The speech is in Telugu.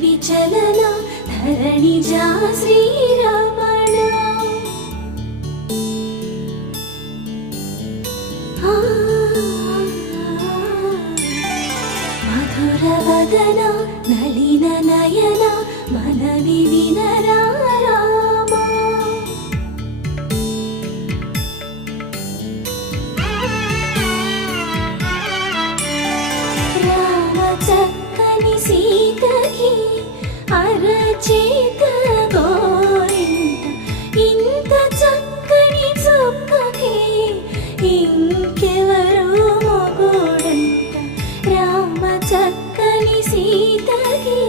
విచలన ధరణిజా శ్రీరమణ మధుర వదన నళిన నయన మనవి వినరా రామా రామ చక్కని సీతకి అరచేత గోరింట ఇంత చక్కని చుక్కకి ఇంకెవరు మొగుడంట రామ చక్కని సీతకి